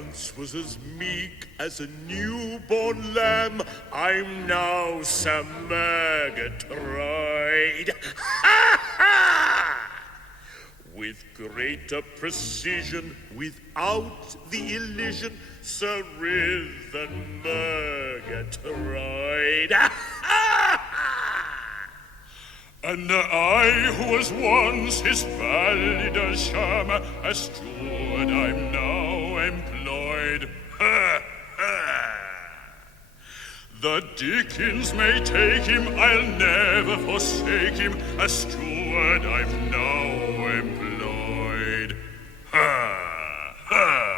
once was as meek as a newborn lamb, I'm now Sir Murgatroyd. Ha ha! With greater precision, without the elision, Sir Ruthven Murgatroyd. Ha ha! And I, who was once his valet sham, as steward I'm now employed. Ha ha! The Dickens may take him, I'll never forsake him, as steward I'm now employed. Ha ha!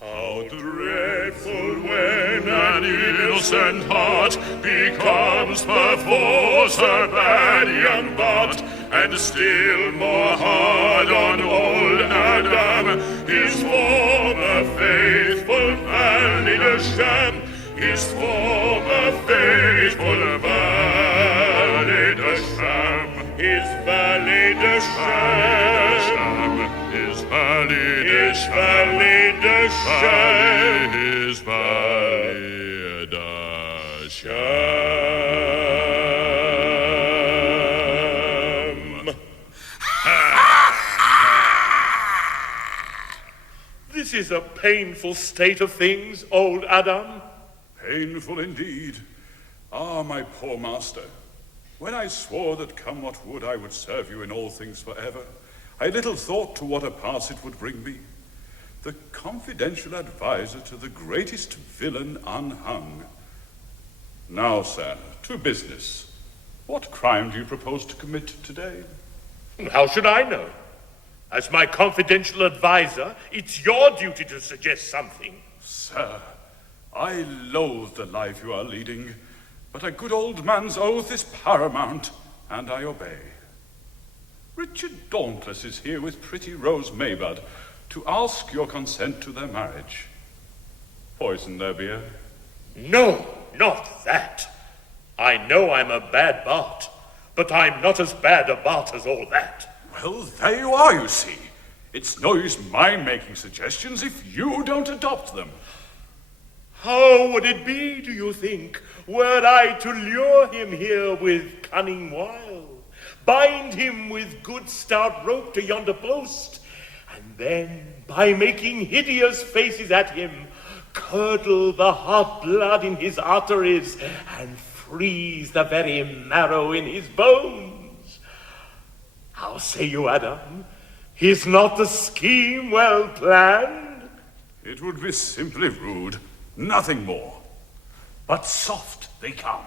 How dreadful when an innocent heart becomes perforce a bad young bart, and still more hard on old Adam, his former faithful valet de sham, his former faithful valet de sham, his valet de sham, his valet de sham, his valet de sham. This is a painful state of things, old Adam. Painful indeed. Ah, my poor master, when I swore that come what would I would serve you in all things forever, I little thought to what a pass it would bring me. The confidential adviser to the greatest villain unhung. Now, sir, to business. What crime do you propose to commit today? How should I know? As my confidential adviser, it's your duty to suggest something. Sir, I loathe the life you are leading, but a good old man's oath is paramount, and I obey. Richard Dauntless is here with pretty Rose Maybud to ask your consent to their marriage. Poison their beer? No, not that. I know I'm a bad Bart, but I'm not as bad a Bart as all that. Well, there you are, you see. It's no use my making suggestions if you don't adopt them. How would it be, do you think, were I to lure him here with cunning wile, bind him with good stout rope to yonder post, and then, by making hideous faces at him, curdle the hot blood in his arteries and freeze the very marrow in his bones? How say you, Adam? Is not the scheme well planned? It would be simply rude, nothing more. But soft they come.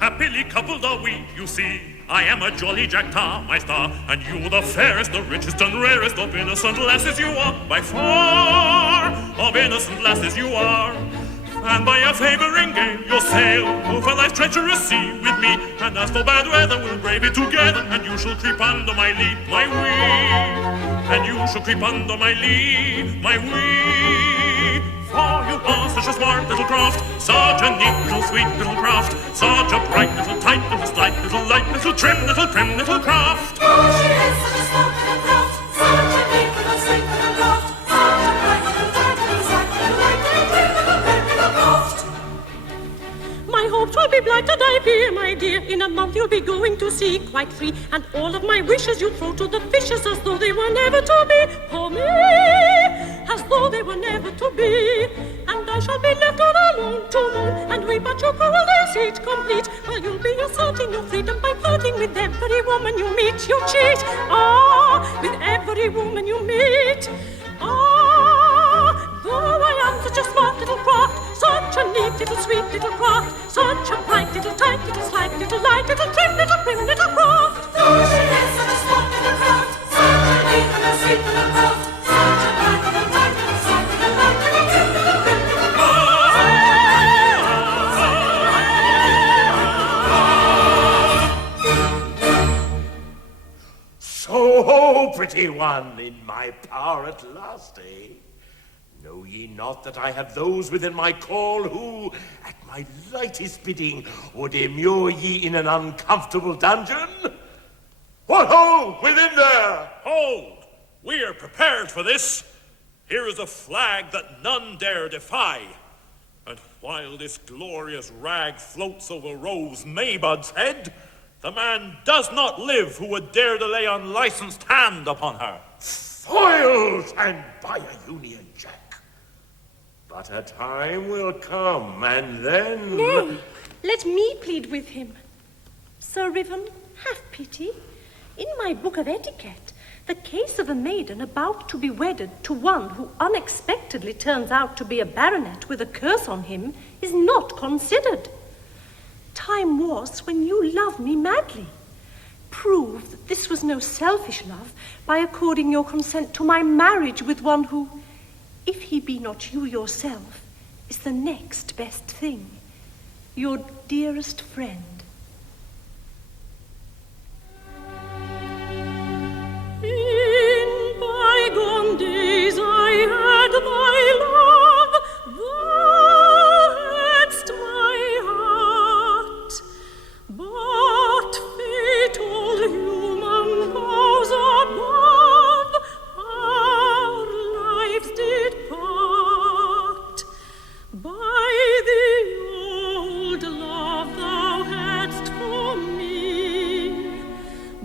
Happily coupled are we, you see. I am a jolly Jack Tar, my star, and you the fairest, the richest and rarest of innocent lasses you are, by far, of innocent lasses you are. And by a favouring gale, you'll sail over life's treacherous sea with me, and as for bad weather, we'll brave it together, and you shall creep under my lee, my wee, and you shall creep under my lee, my wee. For you are such a smart little craft, such a neat little sweet little craft, such a bright little tight little slight little light little trim little craft. Oh, she is such a smart little craft, such a neat little sweet little craft, such a bright little tight little slight little light little trim little craft. My hopes will be blighted, I fear, my dear. In a month you'll be going to sea quite free, and all of my wishes you'll throw to the fishes as though they were never to be. For me, as though they were never to be. And I shall be left all alone to moan and weep at your cold seat complete, while you'll be assaulting your freedom by flirting with every woman you meet. You cheat, ah, with every woman you meet. Ah, though I am such a smart little craft, such a neat little sweet little craft, such a bright little tight little slight little light little trim little prim little craft. Though she is such a smart little craft, such a neat little sweet little craft, such a bright little tight little slight little light little trim little prim little craft. So, pretty one in my power at last, eh? Know ye not that I have those within my call who, at my lightest bidding, would immure ye in an uncomfortable dungeon? What ho, within there! Hold! We are prepared for this. Here is a flag that none dare defy. And while this glorious rag floats over Rose Maybud's head, the man does not live who would dare to lay unlicensed hand upon her. Foiled and by a union, Jack. But a time will come, and then... Nay, let me plead with him. Sir Riven, have pity. In my book of etiquette, the case of a maiden about to be wedded to one who unexpectedly turns out to be a baronet with a curse on him is not considered. Time was when you loved me madly. Prove that this was no selfish love by according your consent to my marriage with one who, if he be not you yourself, is the next best thing. Your dearest friend. In bygone days I had thy love, thou hadst my heart, but fate all human powers above our lives did part. By the old love thou hadst for me,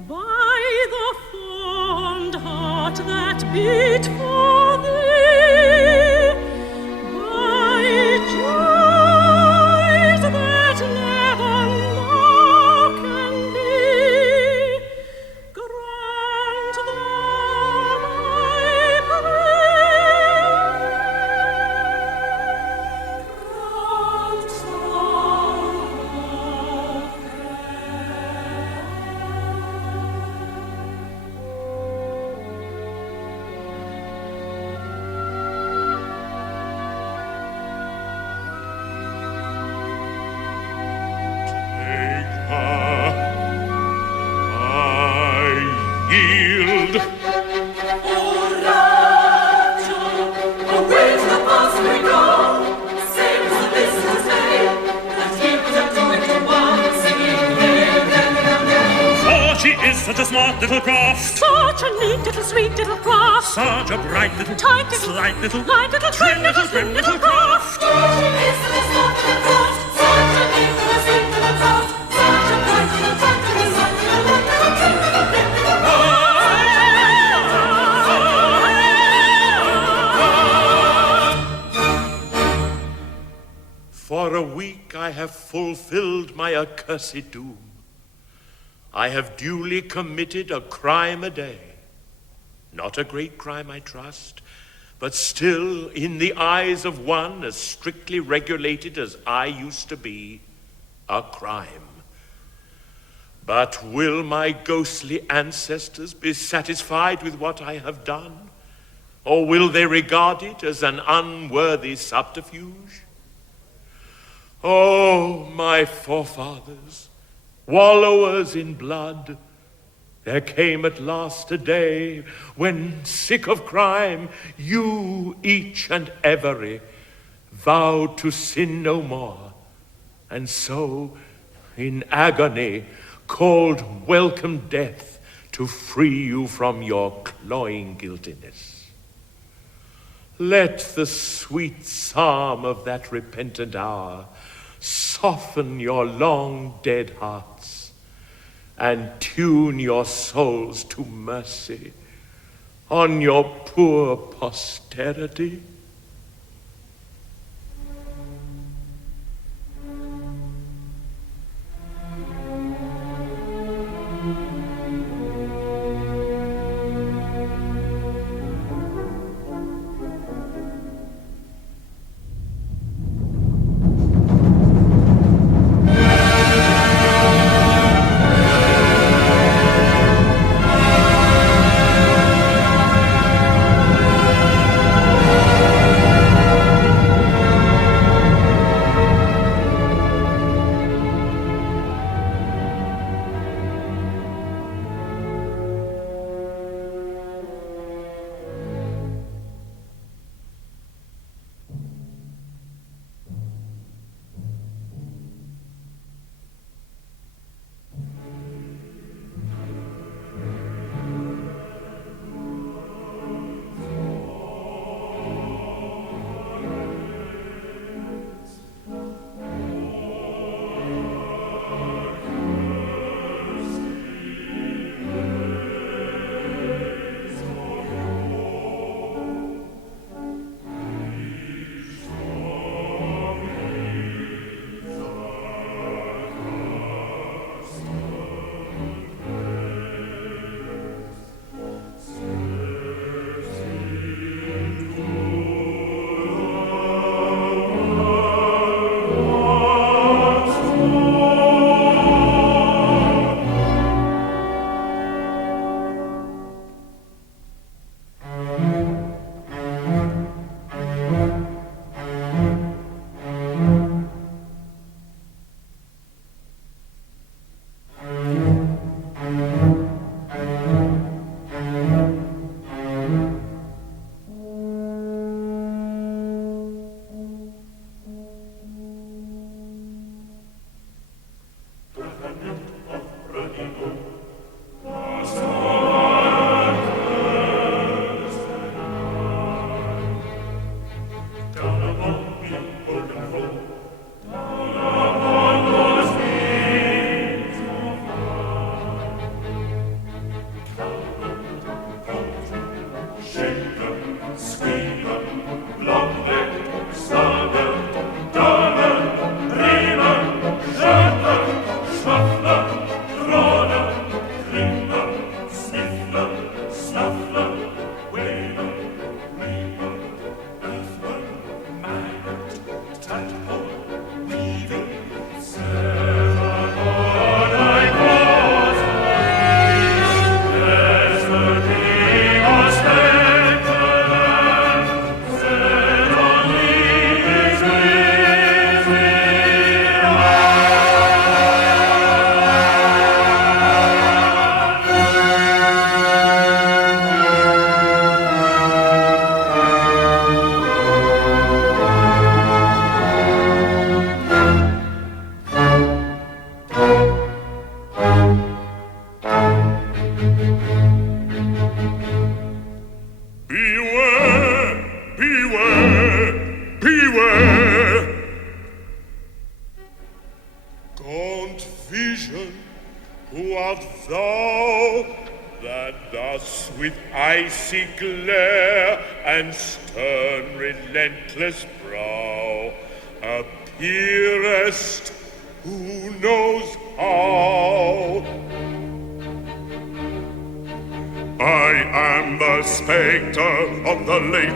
by the fond heart that beat for thee, by joys that never more can be, grant thou my prayer. Grant thou my Take her. I yield. Away to the past we go, same as the business day, and he was a joy to one, singing hey, For she is such a smart little craft, Such a neat little sweet little craft, such a bright little, tight little, slight little, light little, trim little, trim little craft. She is the smart little craft, such a neat little sweet little craft, such a bright little, tight little, slight little, light little, trim little, trim little craft. For a week I have fulfilled my accursed doom. I have duly committed a crime a day. Not a great crime, I trust, but still, in the eyes of one as strictly regulated as I used to be, a crime. But will my ghostly ancestors be satisfied with what I have done? Or will they regard it as an unworthy subterfuge? Oh, my forefathers, wallowers in blood, there came at last a day when, sick of crime, you, each and every, vowed to sin no more, and so, in agony, called welcome death to free you from your cloying guiltiness. Let the sweet psalm of that repentant hour soften your long dead hearts and tune your souls to mercy on your poor posterity.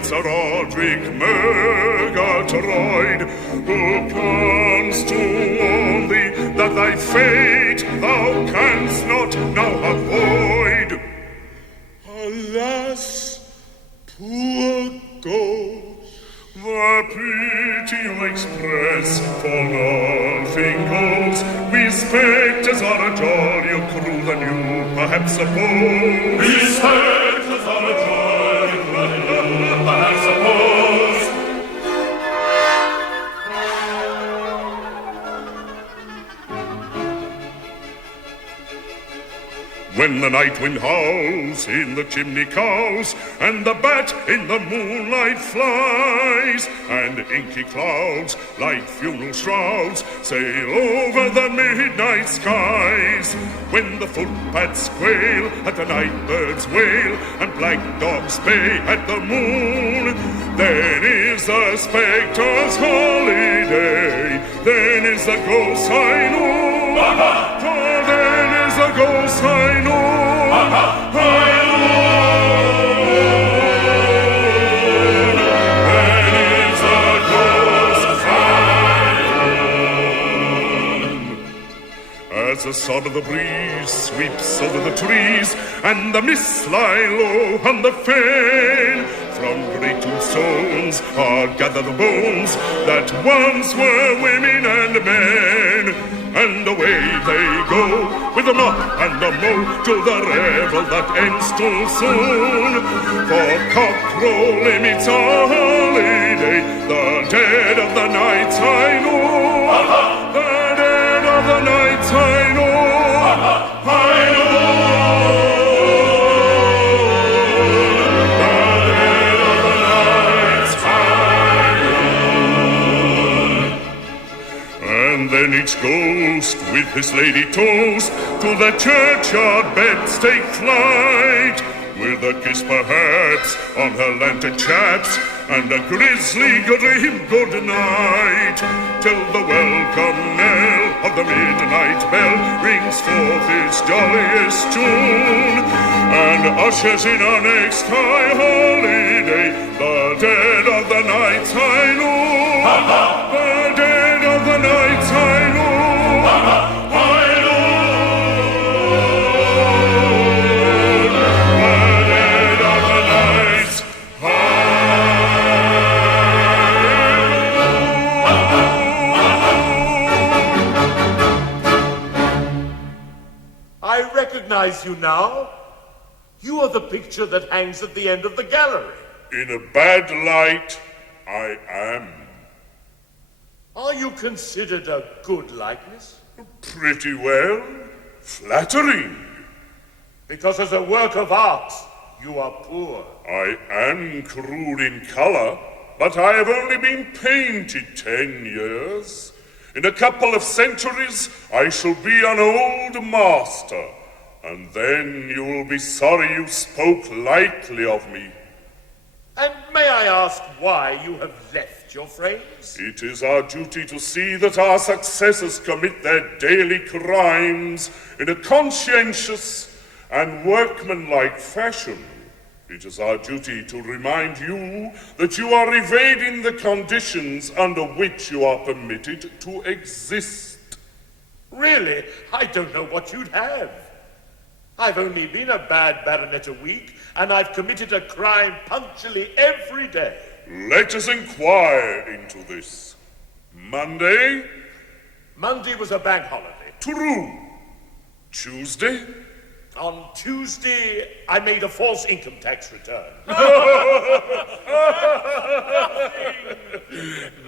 Sir Roderic Murgatroyd, who comes to warn thee that thy fate thou canst not now avoid. Alas, poor ghost, the pity you express for nothing goes. We spectres are a jollier crew than you perhaps suppose. We spectres are a jollier crew than you perhaps suppose. When the night wind howls in the chimney cowls, and the bat in the moonlight flies, and inky clouds like funeral shrouds sail over the midnight skies, when the footpads quail at the night birds wail, and black dogs bay at the moon, then is the spectre's holiday, then is the ghost high noon. For then is the ghost high noon. As the sob of the breeze sweeps over the trees, and the mists lie low on the fen, from great tombstones are gathered the bones that once were women and men, and away they go with the mop and the mow to the revel that ends too soon. For cockcrow limits our holiday, the dead of the night I know. The dead of the night I know. I know. Then each ghost with his lady toast to the churchyard beds take flight, with a kiss perhaps on her lantern chaps, and a grisly grim good night, till the welcome knell of the midnight bell rings forth its jolliest tune, and ushers in our next high holiday, the dead of the night I know. The dead of the night I know. I know. The dead of the night I know. I recognize you now. You are the picture that hangs at the end of the gallery. In a bad light, I am. Are you considered a good likeness? Pretty well. Flattering. Because as a work of art, you are poor. I am crude in colour, but I have only been painted 10 years. In a couple of centuries, I shall be an old master, and then you will be sorry you spoke lightly of me. And may I ask why you have left your frames? It is our duty to see that our successors commit their daily crimes in a conscientious and workmanlike fashion. It is our duty to remind you that you are evading the conditions under which you are permitted to exist. Really? I don't know what you'd have. I've only been a bad baronet a week, and I've committed a crime punctually every day. Let us inquire into this. Monday? Monday was a bank holiday. True. Tuesday? On Tuesday, I made a false income tax return.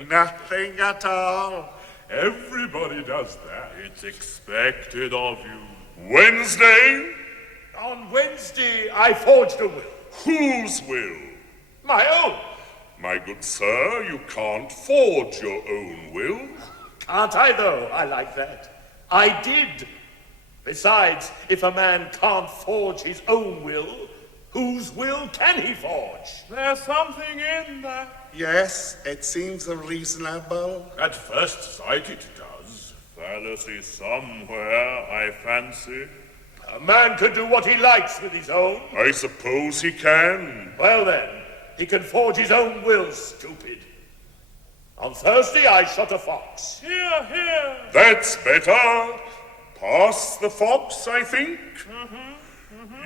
Nothing at all. Everybody does that. It's expected of you. Wednesday? On Wednesday, I forged a will. Whose will? My own. My good sir, you can't forge your own will. Can't I, though? I like that. I did. Besides, if a man can't forge his own will, whose will can he forge? There's something in that. Yes, it seems reasonable. At first sight it does. Fallacy somewhere, I fancy. A man can do what he likes with his own. I suppose he can. Well then, he can forge his own will, stupid. On Thursday, I shot a fox. Here, here. That's better. Pass the fox, I think.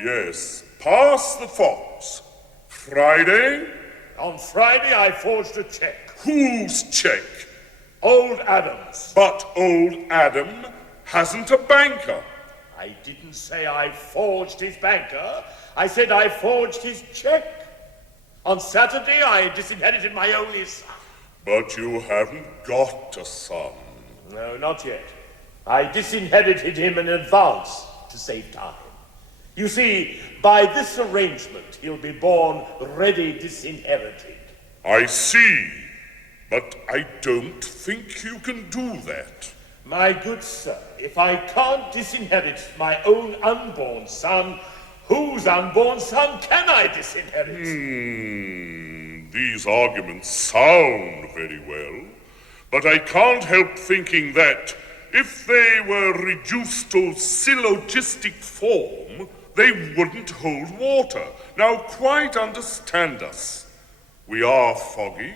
Yes, pass the fox. Friday? On Friday, I forged a check. Whose check? Old Adams. But old Adam hasn't a banker. I didn't say I forged his banker. I said I forged his check. On Saturday, I disinherited my only son. But you haven't got a son. No, not yet. I disinherited him in advance to save time. You see, by this arrangement, he'll be born ready disinherited. I see. But I don't think you can do that. My good sir, if I can't disinherit my own unborn son, whose unborn son can I disinherit? These arguments sound very well, but I can't help thinking that if they were reduced to syllogistic form, they wouldn't hold water. Now, quite understand us. We are foggy,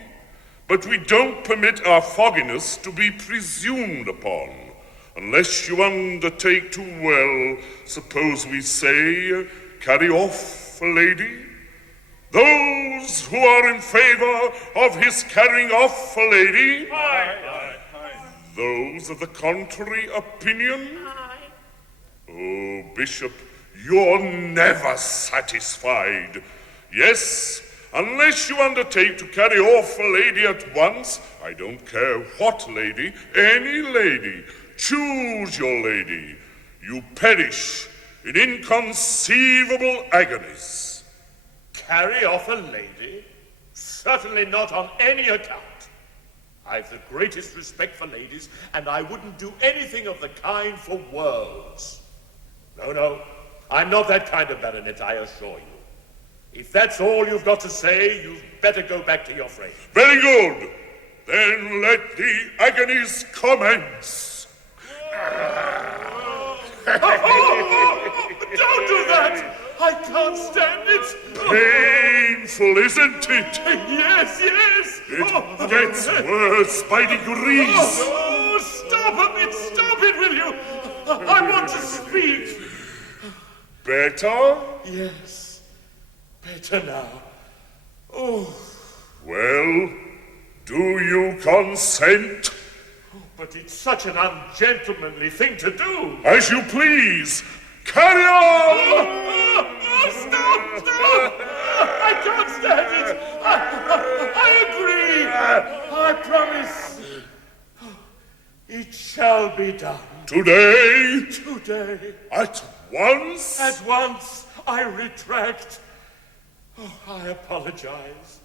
but we don't permit our fogginess to be presumed upon. Unless you undertake to, well, suppose we say, carry off a lady? Those who are in favor of his carrying off a lady? Aye. Those of the contrary opinion? Oh, Bishop, you're never satisfied. Yes, unless you undertake to carry off a lady at once, I don't care what lady, any lady, choose your lady. You perish in inconceivable agonies. Carry off a lady? Certainly not on any account. I've the greatest respect for ladies, and I wouldn't do anything of the kind for worlds. No, I'm not that kind of baronet, I assure you. If that's all you've got to say, you'd better go back to your frame. Very good. Then let the agonies commence. Don't do that! I can't stand it! Painful, isn't it? Yes! It gets worse by degrees. Oh, stop it, will you? I want to speak. Better? Yes, better now. Oh, Well, do you consent? but it's such an ungentlemanly thing to do. As you please. Carry on! Stop! I can't stand it. I agree. I promise. It shall be done. Today? Today. At once? At once, I retract. Oh, I apologize.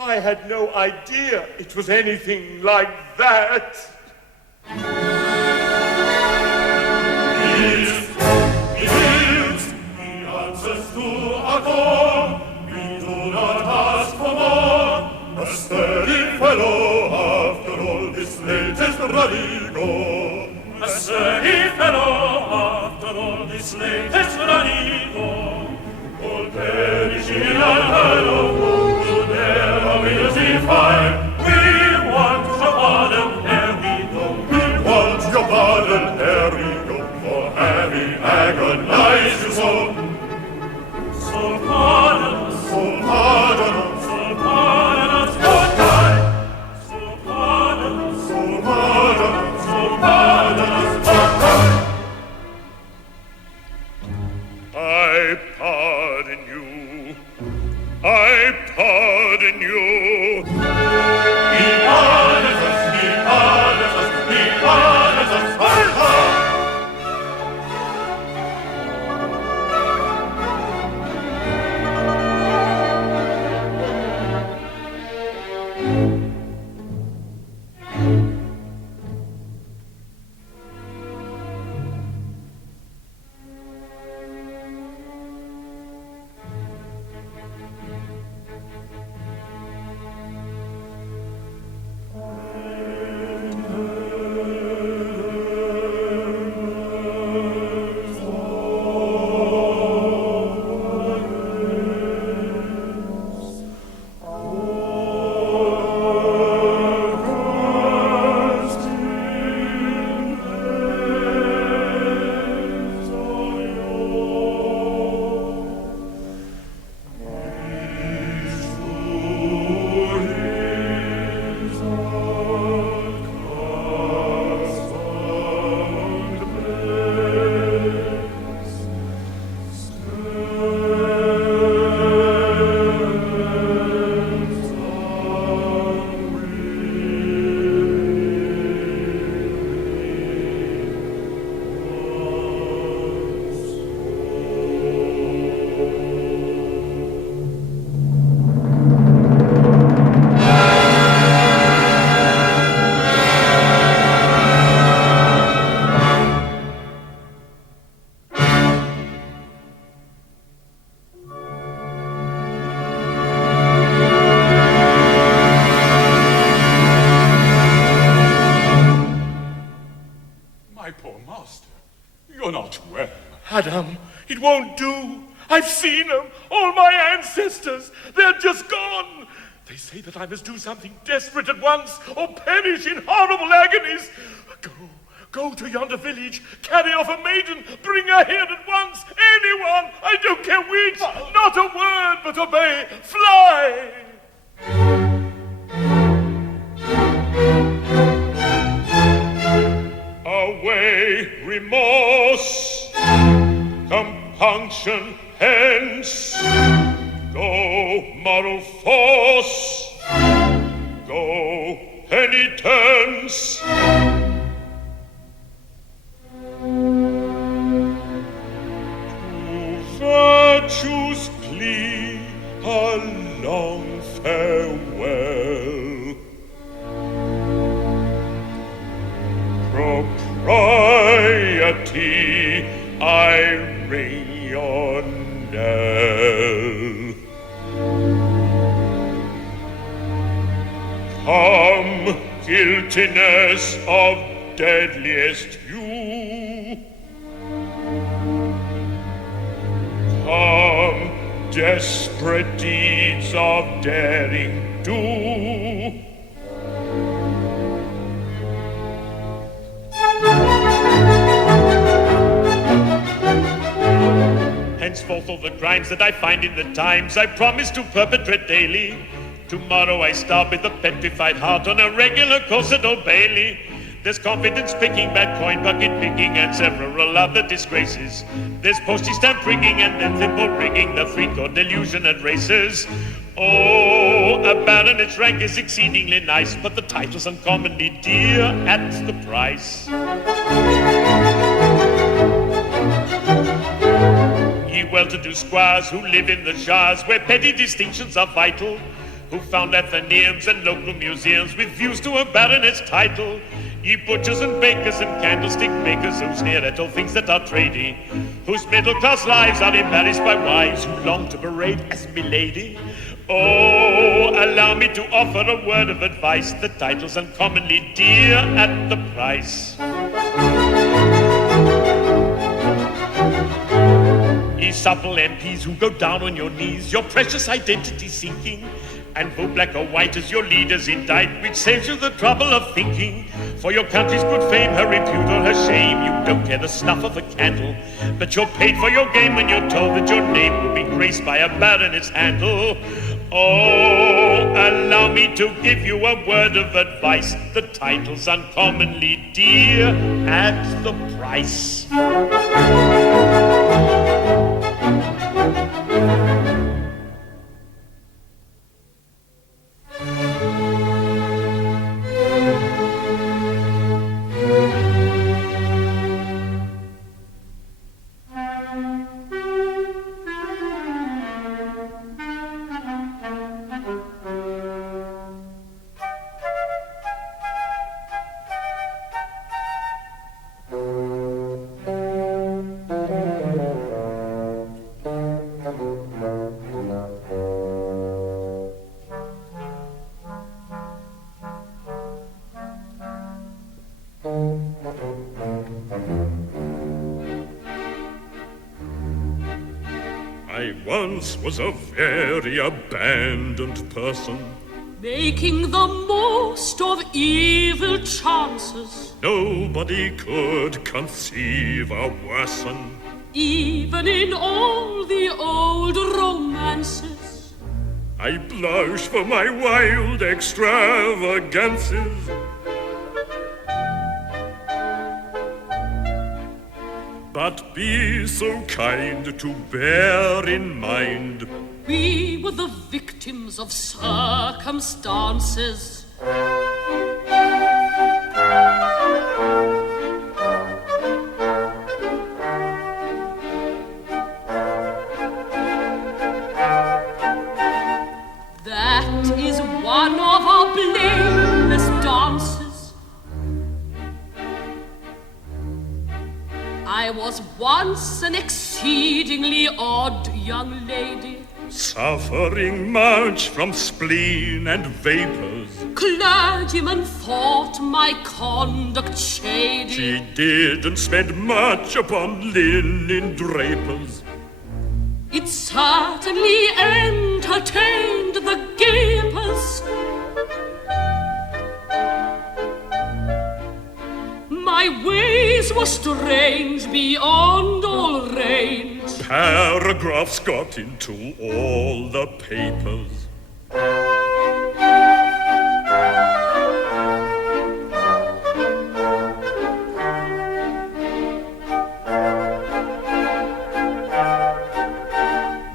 I had no idea it was anything like that. He answers to our call. We do not ask Ruddigore, a sturdy fellow after all this latest Ruddigore. All perishing unheard of, to their ability find. We want your pardon, ere we go. We want your pardon, ere we go, for having agonized you so. So pardon us, so pardon us, so pardon us, Lord God. So pardon us, so pardon us, so pardon us, Lord God. I pardon you. I pardon you. He pardons us, he pardons us, he pardons us, Lord God. Madam, it won't do. I've seen them, all my ancestors. They're just gone. They say that I must do something desperate at once or perish in horrible agonies. Go to yonder village, carry off a maiden, bring her here at once. Anyone, I don't care which, not a word but obey. Fly! Away, remorse, compunction hence. Go, moral force, go, penitence. To virtue's plea a long farewell. Propriety, I ring your knell. Come, guiltiness of deadliest hue. Come, desperate deeds of daring do. Henceforth all the crimes that I find in the Times I promise to perpetrate daily. Tomorrow I start with a petrified heart on a regular course at Old Bailey. There's confidence picking, bad coin bucket picking, and several other disgraces. There's postage stamp rigging and then thimble rigging, the three-chord delusion at races. Oh, a baronet's rank is exceedingly nice, but the title's uncommonly dear at the price. Ye well-to-do squires who live in the shires where petty distinctions are vital, who found Athenaeums and local museums with views to a baronet's title. Ye butchers and bakers and candlestick makers who sneer at all things that are trady, whose middle-class lives are embarrassed by wives who long to parade as milady. Oh, allow me to offer a word of advice. The title's uncommonly dear at the price. Ye supple MPs who go down on your knees, your precious identity sinking, and vote black or white as your leaders indict, which saves you the trouble of thinking. For your country's good fame, her repute or her shame, you don't care the snuff of a candle, but you're paid for your game when you're told that your name will be graced by a baronet's handle. Oh, allow me to give you a word of advice. The title's uncommonly dear at the price. Was a very abandoned person, making the most of evil chances. Nobody could conceive a worse one. Even in all the old romances, I blush for my wild extravagances. But be so kind to bear in mind, we were the victims of circumstances. That is one of our blameless dances. I was once an exceedingly odd young lady, suffering much from spleen and vapors. Clergymen thought my conduct shady. She didn't spend much upon linen drapers. It certainly entertained the gapers. My ways were strange beyond all range. Paragraphs got into all the papers.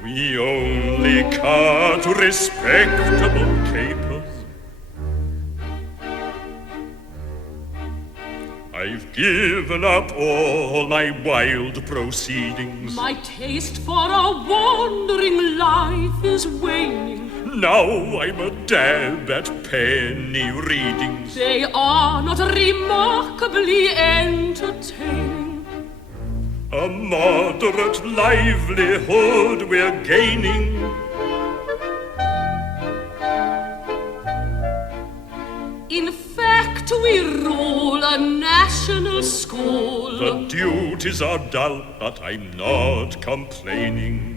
We only cut respectable capers. I've given up all my wild proceedings. My taste for a wandering life is waning. Now I'm a dab at penny readings. They are not remarkably entertaining. A moderate livelihood we're gaining. In fact, we rule a national school. The duties are dull, but I'm not complaining.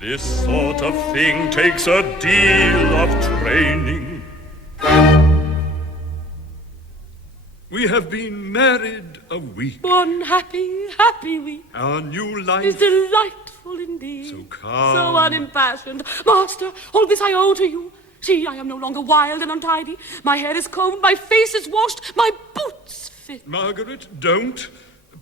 This sort of thing takes a deal of training. We have been married a week. One happy, happy week. Our new life is delightful indeed. So calm, so unimpassioned. Master, all this I owe to you. See, I am no longer wild and untidy. My hair is combed, my face is washed, my boots fit. Margaret, don't.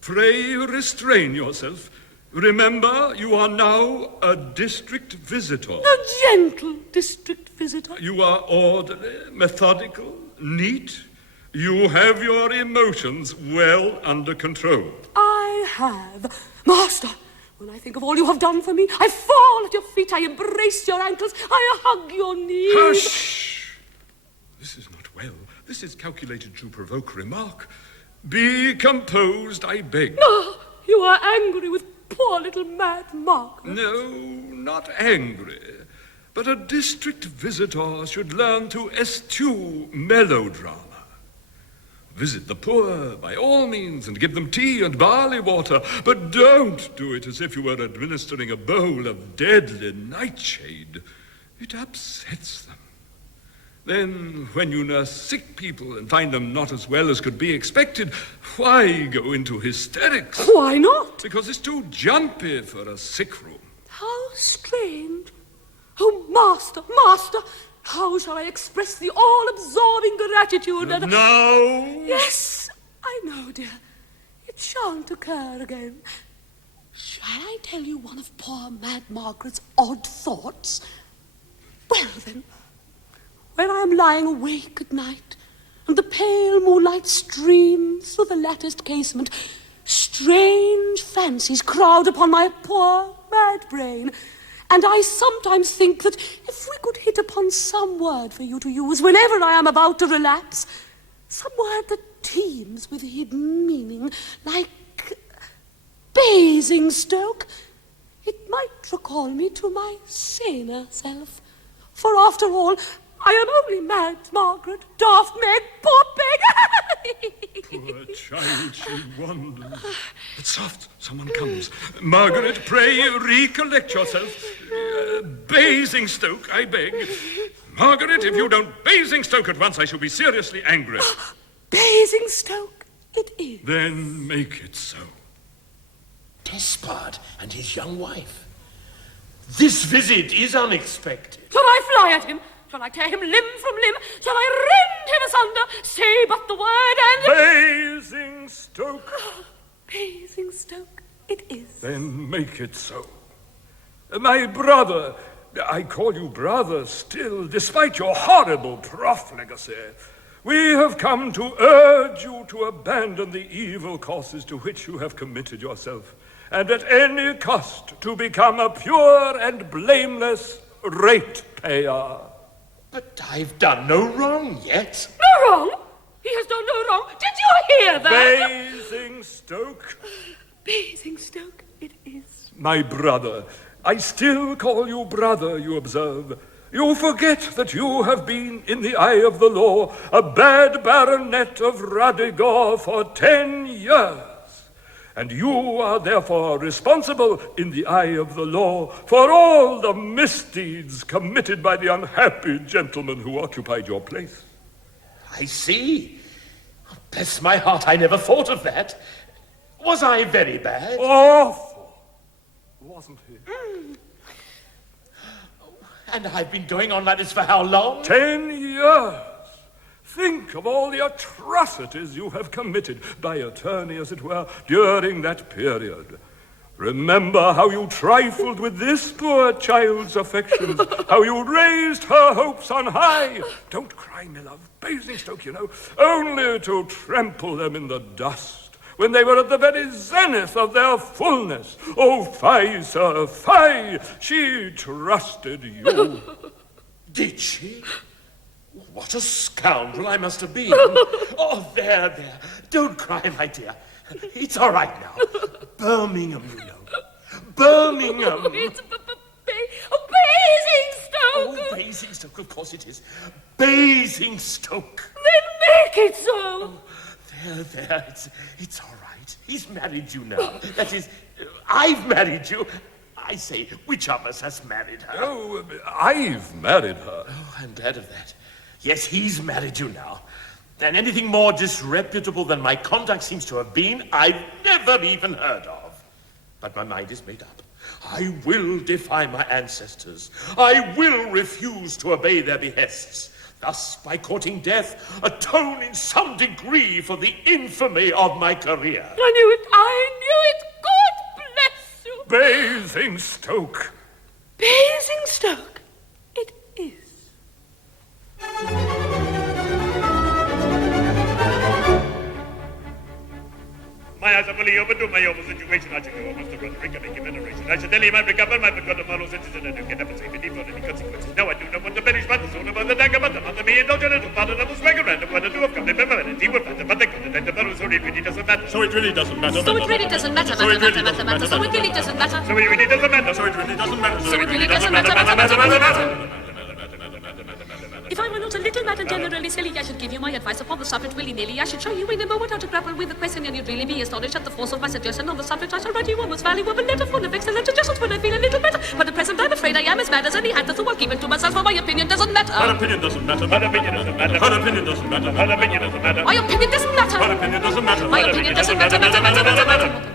Pray restrain yourself. Remember, you are now a district visitor. A gentle district visitor. You are orderly, methodical, neat. You have your emotions well under control. I have. Master, when I think of all you have done for me, I fall at your feet, I embrace your ankles, I hug your knees. Hush! This is not well. This is calculated to provoke remark. Be composed, I beg. No, you are angry with poor little mad Margaret. No, not angry. But a district visitor should learn to eschew melodrama. Visit the poor, by all means, and give them tea and barley water, but don't do it as if you were administering a bowl of deadly nightshade. It upsets them. Then, when you nurse sick people and find them not as well as could be expected, why go into hysterics? Why not? Because it's too jumpy for a sick room. How strange. Oh, Master, how shall I express the all-absorbing gratitude that... No! Yes, I know, dear. It shan't occur again. Shall I tell you one of poor Mad Margaret's odd thoughts? Well, then, when I am lying awake at night, and the pale moonlight streams through the latticed casement, strange fancies crowd upon my poor mad brain, and I sometimes think that if we could hit upon some word for you to use whenever I am about to relapse, some word that teems with hidden meaning, like Basingstoke, it might recall me to my saner self. For after all, I am only Mad Margaret, Daft Meg, poor Peg. Poor child, she wanders. But soft, someone comes. Margaret, pray recollect yourself. Basingstoke, I beg. Margaret, if you don't Basingstoke at once, I shall be seriously angry. Basingstoke it is. Then make it so. Despard and his young wife. This visit is unexpected. Shall I fly at him? Shall I tear him limb from limb? Shall I rend him asunder? Say but the word and... Basingstoke. Basingstoke it is. Then make it so. My brother, I call you brother still, despite your horrible profligacy. We have come to urge you to abandon the evil courses to which you have committed yourself, and at any cost to become a pure and blameless ratepayer. But I've done no wrong yet. No wrong? He has done no wrong. Did you hear that? Basingstoke. Basingstoke it is. My brother, I still call you brother, you observe. You forget that you have been, in the eye of the law, a bad baronet of Ruddigore for 10 years. And you are therefore responsible, in the eye of the law, for all the misdeeds committed by the unhappy gentleman who occupied your place. I see. Bless my heart, I never thought of that. Was I very bad? Awful, wasn't he? And I've been going on like this for how long? 10 years. Think of all the atrocities you have committed, by attorney as it were, during that period. Remember how you trifled with this poor child's affections, how you raised her hopes on high. Don't cry, my love, Basingstoke, you know, only to trample them in the dust when they were at the very zenith of their fullness. Oh, fie, sir, fie! She trusted you. Did she? What a scoundrel I must have been. Oh, there. Don't cry, my dear. It's all right now. Birmingham, you know. Birmingham. Oh, it's Basingstoke. Oh, Basingstoke, of course it is. Basingstoke. Then make it so. Oh, there. It's all right. He's married you now. That is, I've married you. I say, which of us has married her? Oh, I've married her. Oh, I'm glad of that. Yes, he's married you now. And anything more disreputable than my conduct seems to have been, I've never even heard of. But my mind is made up. I will defy my ancestors. I will refuse to obey their behests. Thus, by courting death, atone in some degree for the infamy of my career. I knew it. God bless you. Basingstoke. Basingstoke it is. My eyes are fully open to my awful situation. I shall go almost to Roderic and make him veneration. I shall tell him I recover my forgotten moral senses and I don't get up and say believe for any consequences. Now I do not want to perish by the sword of the dagger, but another me, indulge a little pardon, I was swagger random when I do have come in permanent. He would matter, but they couldn't enter, but so it really doesn't matter. So it really doesn't matter. So it really doesn't matter, So it really doesn't matter. matter. So it really doesn't matter. So it really doesn't matter. So it really doesn't matter. So it really doesn't matter. If I were not a little mad and generally silly, I should give you my advice upon the subject willy-nilly. I should show you in a moment how to grapple with the question, and you'd really be astonished at the force of my suggestion on the subject. I shall write you a most valuable letter full of excellent suggestions when I feel a little better. But at present, I'm afraid I am as mad as any actor, so I'll keep it to myself, for my opinion doesn't matter. Her opinion doesn't matter. Her opinion doesn't matter. Her opinion doesn't matter. Her opinion doesn't matter. My opinion doesn't matter. Her opinion doesn't matter. My opinion doesn't matter.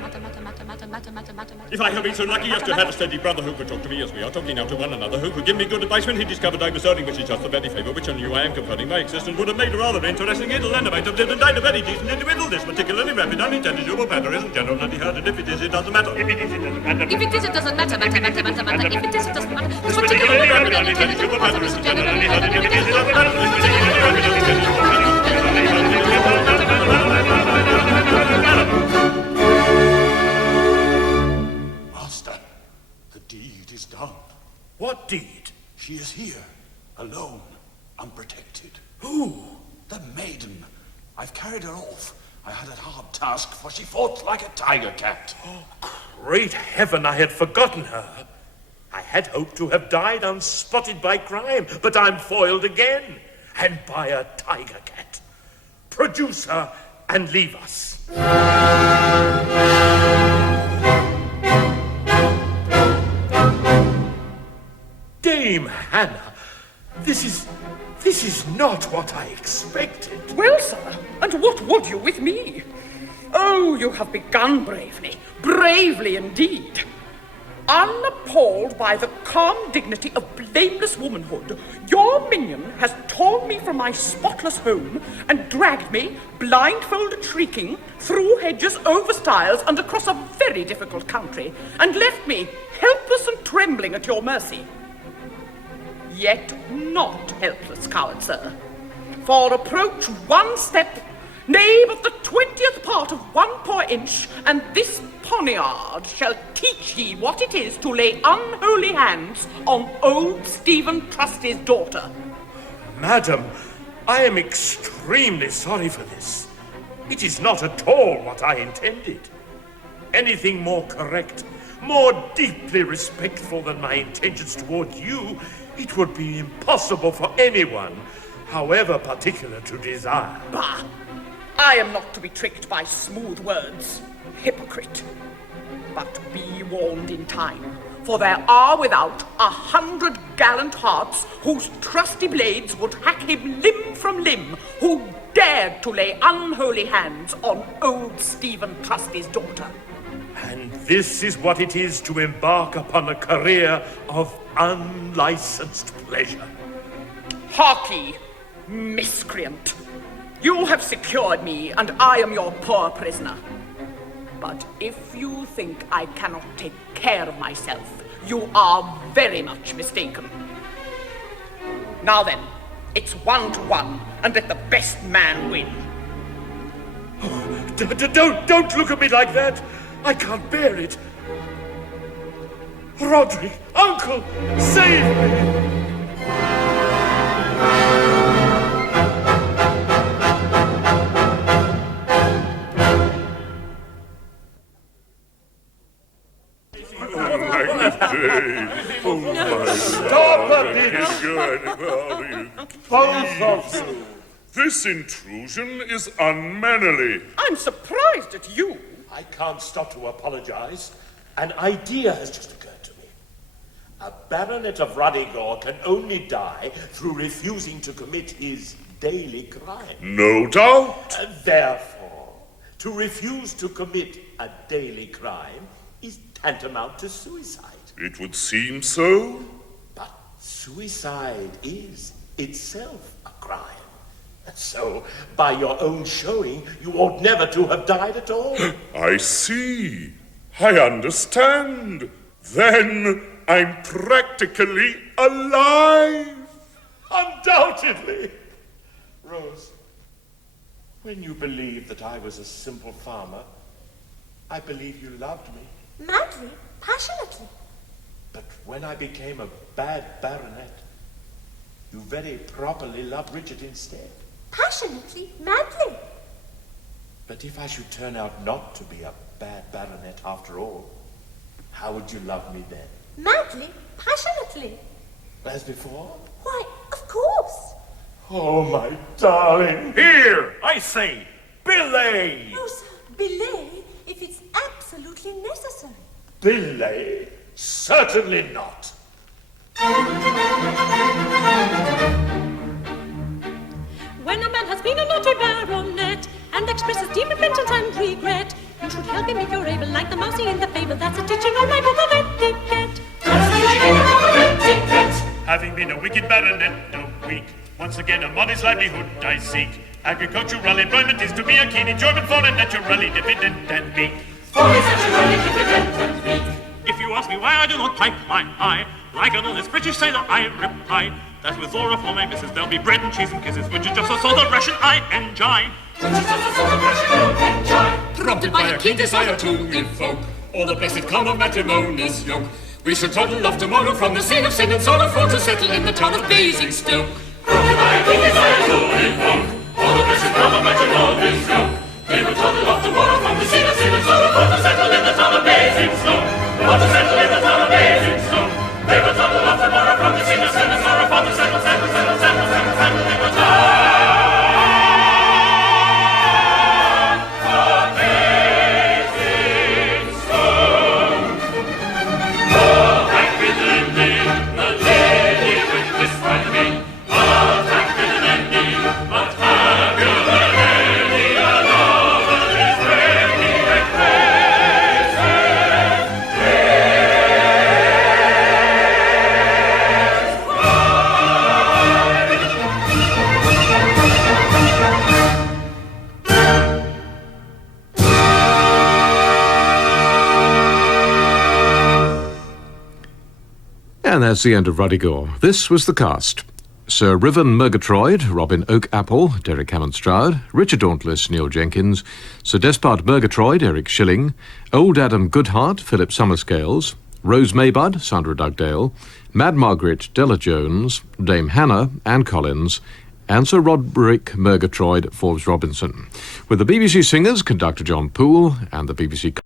If I have been so lucky as to have a steady brother who could talk to me as we are talking now to one another, who could give me good advice when he discovered I was earning which is just the very favour which I knew I am conferring my existence, would have made a rather interesting little animate of lived and died a very decent individual. This particularly rapid, unintelligible matter isn't generally heard, and if it is, it doesn't matter. If it is, it doesn't matter. If it is, it doesn't matter. If it is, it doesn't matter. This particularly rapid, unintelligible matter isn't generally heard, and if it is, it doesn't matter. This particularly rapid, unintelligible matter isn't generally heard, and if it is, it doesn't matter. Master, the deed is done. What deed? She is here, alone, unprotected. Who? The maiden. I've carried her off. I had a hard task, for she fought like a tiger cat. Oh, great heaven, I had forgotten her. I had hoped to have died unspotted by crime, but I'm foiled again, and by a tiger cat. Produce her and leave us. Dame Hannah, this is not what I expected. Well, sir, and what would you with me? Oh, you have begun bravely, bravely indeed. Unappalled by the calm dignity of blameless womanhood, your minion has torn me from my spotless home and dragged me, blindfolded shrieking, through hedges, over stiles, and across a very difficult country, and left me helpless and trembling at your mercy. Yet not helpless, coward sir. For approach one step, nay, but the 20th part of 1 poor inch, and this poniard shall teach ye what it is to lay unholy hands on old Stephen Trusty's daughter. Madam, I am extremely sorry for this. It is not at all what I intended. Anything more correct, more deeply respectful than my intentions toward you, it would be impossible for anyone, however particular, to desire. Bah! I am not to be tricked by smooth words, hypocrite. But be warned in time, for there are without 100 gallant hearts whose trusty blades would hack him limb from limb, who dared to lay unholy hands on old Stephen Trusty's daughter. And this is what it is to embark upon a career of unlicensed pleasure. Hark ye, miscreant. You have secured me, and I am your poor prisoner. But if you think I cannot take care of myself, you are very much mistaken. Now then, it's 1 to 1, and let the best man win. Don't look at me like that. I can't bear it. Roderic, uncle, save me. Both of you. This intrusion is unmannerly. I'm surprised at you. I can't stop to apologize. An idea has just occurred to me. A baronet of Ruddigore can only die through refusing to commit his daily crime. No doubt. Therefore, to refuse to commit a daily crime is tantamount to suicide. It would seem so. But suicide is itself a crime. So, by your own showing, you ought never to have died at all. I see. I understand. Then I'm practically alive. Undoubtedly. Rose, when you believed that I was a simple farmer, I believe you loved me. Madly, passionately. But when I became a bad baronet, you very properly love Richard instead. Passionately, madly. But if I should turn out not to be a bad baronet after all, how would you love me then? Madly, passionately. As before? Why, of course. Oh, my darling. Here, I say, belay! Oh, sir, belay if it's absolutely necessary. Belay? Certainly not. When a man has been a naughty baronet and expresses deep repentance and regret, you should help him if you're able, like the mousey in the fable. That's a teaching on my book of etiquette. That's a teaching in the book of etiquette. Having been a wicked baronet of week, once again a modest livelihood I seek. Agricultural employment is to me a keen enjoyment for a naturally diffident and meek. For is naturally diffident and meek. If you ask me why I do not pipe my eye, like an honest British sailor I reply, that with Laura for my missus there'll be bread and cheese and kisses, which is just a sort of ration I enjoy. Which is just a sort of ration I enjoy. Prompted by a keen desire to give folk all the blessed calm of matrimony's yoke, we shall toddle off tomorrow from the scene of sin and sorrow for to settle in the town of Basingstoke. Prompted by a keen desire to give folk all the blessed calm of matrimony's yoke, we will toddle off tomorrow from the scene of sin and sorrow for to settle in the town of Basingstoke. For to settle in the town of Basingstoke. We will toddle off tomorrow from the scene of sin and sorrow for to settle in the town of Basingstoke. And that's the end of Ruddigore. This was the cast. Sir Ruthven Murgatroyd, Robin Oakapple, Derek Hammond Stroud, Richard Dauntless, Neil Jenkins, Sir Despard Murgatroyd, Eric Shilling, Old Adam Goodheart, Philip Summerscales, Rose Maybud, Sandra Dugdale, Mad Margaret, Della Jones, Dame Hannah, Anne Collins, and Sir Roderic Murgatroyd, Forbes Robinson, with the BBC singers, conductor John Poole, and the BBC